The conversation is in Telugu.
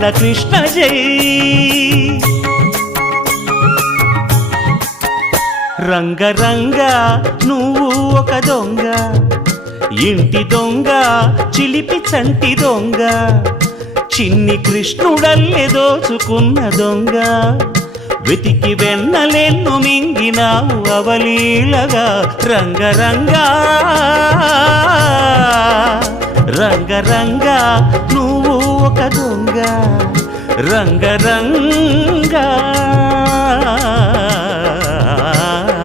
బాలకృష్ణ జై. రంగరంగ నువ్వు ఒక దొంగ, ఇంటి దొంగ చిలిపి చంటి దొంగ, చిన్ని కృష్ణుడల్లె దోచుకున్న దొంగ, వెతికి వెన్నలెన్ను మింగినావు అవలీలగా. రంగరంగ రంగరంగ నువ్వు ఒక దొంగ, రంగరంగ.